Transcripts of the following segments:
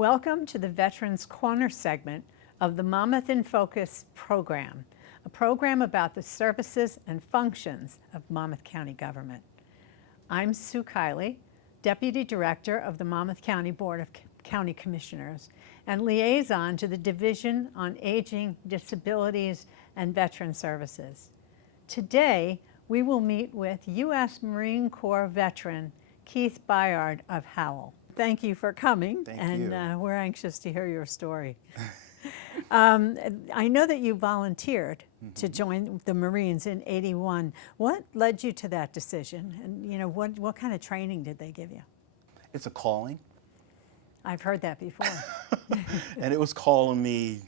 Welcome to the Veterans Corner segment of the Monmouth in Focus program, a program about the services and functions of Monmouth County government. I'm Sue Kiley, Deputy Director of the Monmouth County Board of County Commissioners and liaison to the Division on Aging, Disabilities, and Veteran Services. Today, we will meet with U.S. Marine Corps veteran Keith Byard of Howell. Thank you for coming. Thank you. We're anxious to hear your story. I know that you volunteered to join the Marines in '81. What led you to that decision? And what kind of training did they give you? It's a calling. I've heard that before. And it was calling me,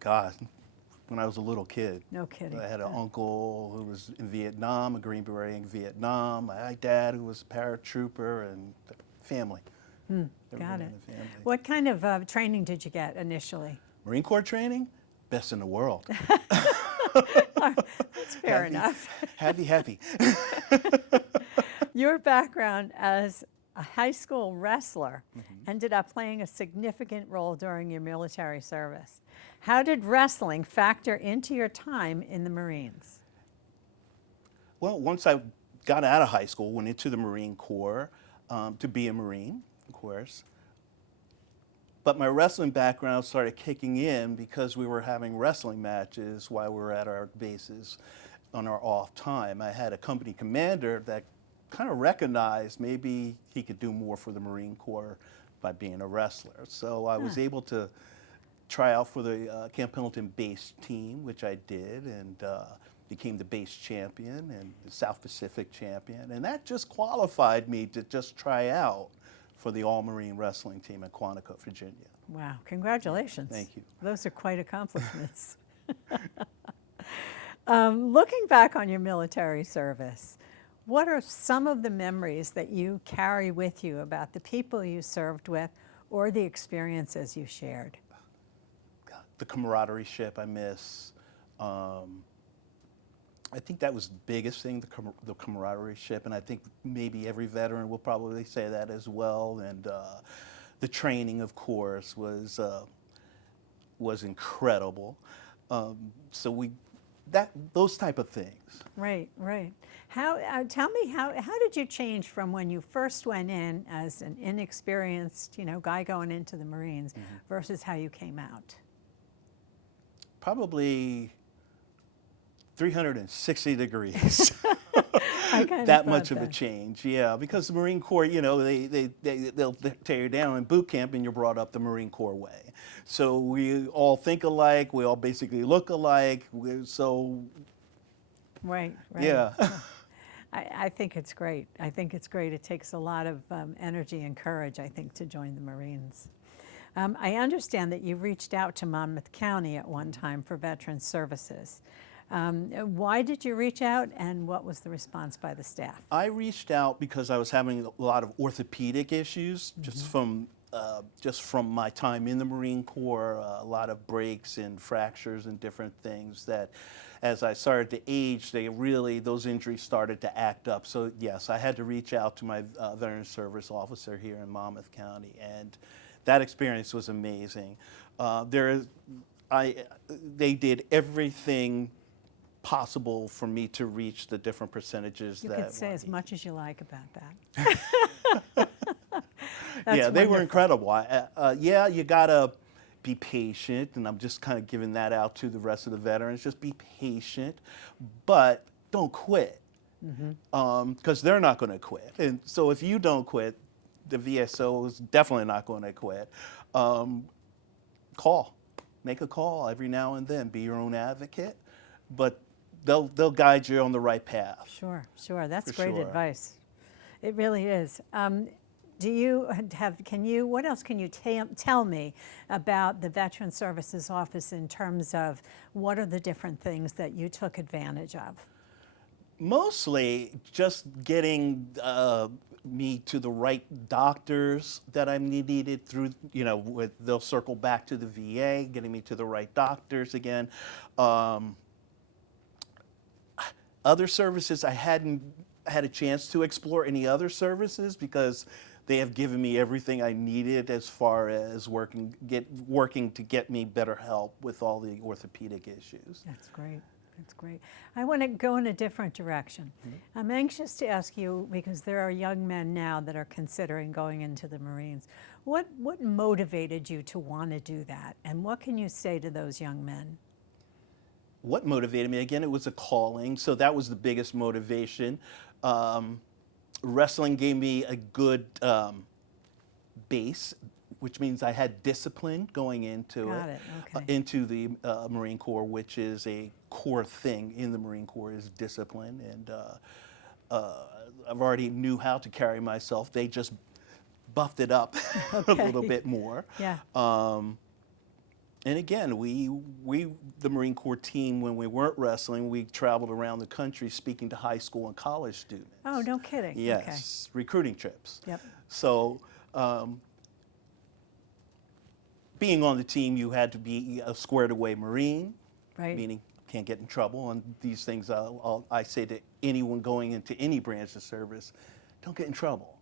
God, when I was a little kid. No kidding. I had an uncle who was in Vietnam, a Green Beret in Vietnam. My dad who was a paratrooper, and family. Got it. What kind of training did you get initially? Marine Corps training? Best in the world. That's fair enough. Happy. Your background as a high school wrestler ended up playing a significant role during your military service. How did wrestling factor into your time in the Marines? Well, once I got out of high school, went into the Marine Corps to be a Marine, of course. But my wrestling background started kicking in because we were having wrestling matches while we were at our bases on our off time. I had a company commander that kind of recognized maybe he could do more for the Marine Corps by being a wrestler. So I was able to try out for the Camp Pendleton base team, which I did, and became the base champion and the South Pacific champion. And that just qualified me to just try out for the All-Marine Wrestling team at Quantico, Virginia. Wow, congratulations. Thank you. Those are quite accomplishments. Looking back on your military service, what are some of the memories that you carry with you about the people you served with or the experiences you shared? God, the camaraderie ship I miss. I think that was the biggest thing, the camaraderie ship, and I think maybe every veteran will probably say that as well. And the training, of course, was incredible. Those type of things. Right. How? Tell me how did you change from when you first went in as an inexperienced, guy going into the Marines versus how you came out? Probably 360 degrees. That much of a change, yeah. Because the Marine Corps, they'll tear you down in boot camp, and you're brought up the Marine Corps way. So we all think alike. We all basically look alike. Right. Yeah. I think it's great. It takes a lot of energy and courage, I think, to join the Marines. I understand that you reached out to Monmouth County at one time for veteran services. Why did you reach out, and what was the response by the staff? I reached out because I was having a lot of orthopedic issues just from my time in the Marine Corps, a lot of breaks and fractures and different things that as I started to age, those injuries started to act up. So yes, I had to reach out to my veteran service officer here in Monmouth County, and that experience was amazing. They did everything possible for me to reach the different percentages. You that could say as much as you like about that. Yeah, they were wonderful. incredible. You gotta be patient, and I'm just kind of giving that out to the rest of the veterans. Just be patient, but don't quit, because they're not going to quit. And so if you don't quit, the VSO is definitely not going to quit. Make a call every now and then. Be your own advocate, but they'll guide you on the right path. Sure. That's great advice. It really is. What else can you tell me about the Veteran Services Office in terms of what are the different things that you took advantage of? Mostly just getting me to the right doctors that I needed through, they'll circle back to the VA, getting me to the right doctors again. Other services, I hadn't had a chance to explore any other services because They have given me everything I needed as far as working to get me better help with all the orthopedic issues. That's great. That's great. I want to go in a different direction. I'm anxious to ask you, because there are young men now that are considering going into the Marines. What motivated you to want to do that? And what can you say to those young men? What motivated me? Again, it was a calling, so that was the biggest motivation. Wrestling gave me a good base, which means I had discipline going into Got it, okay. into the Marine Corps, which is a core thing in the Marine Corps is discipline. And I've already knew how to carry myself. They just buffed it up a little bit more. Yeah. And again, the Marine Corps team, when we weren't wrestling, we traveled around the country speaking to high school and college students. Oh, no kidding. Yes, recruiting trips. Yep. So being on the team, you had to be a squared away Marine, Right. meaning can't get in trouble. And these things I say to anyone going into any branch of service, don't get in trouble.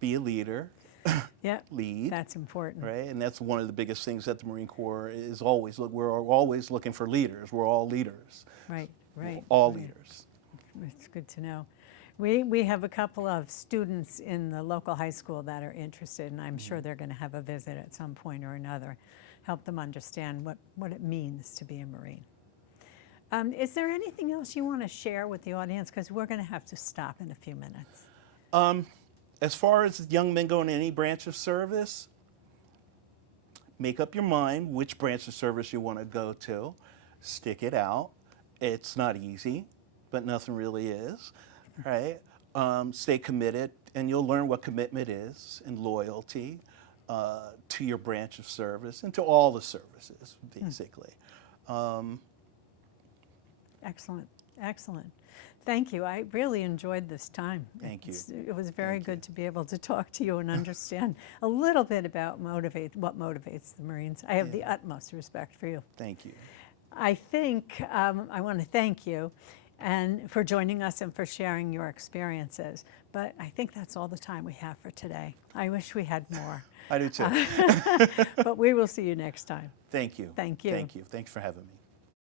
Be a leader. Yeah. Lead. That's important. Right, and that's one of the biggest things that the Marine Corps is always. We're always looking for leaders. We're all leaders. Right. Right. All right. leaders. It's good to know. We have a couple of students in the local high school that are interested, and I'm sure they're going to have a visit at some point or another, help them understand what it means to be a Marine. Is there anything else you want to share with the audience? Because we're going to have to stop in a few minutes. As far as young men going to any branch of service, make up your mind which branch of service you want to go to. Stick it out. It's not easy, but nothing really is, right? Stay committed, and you'll learn what commitment is and loyalty to your branch of service and to all the services, basically. Excellent. Excellent. Thank you. I really enjoyed this time. Thank you. It was very good to be able to talk to you and understand a little bit about what motivates the Marines. I have the utmost respect for you. Thank you. I think I want to thank you and for joining us and for sharing your experiences. But I think that's all the time we have for today. I wish we had more. I do too. But we will see you next time. Thank you. Thank you. Thank you. Thanks for having me.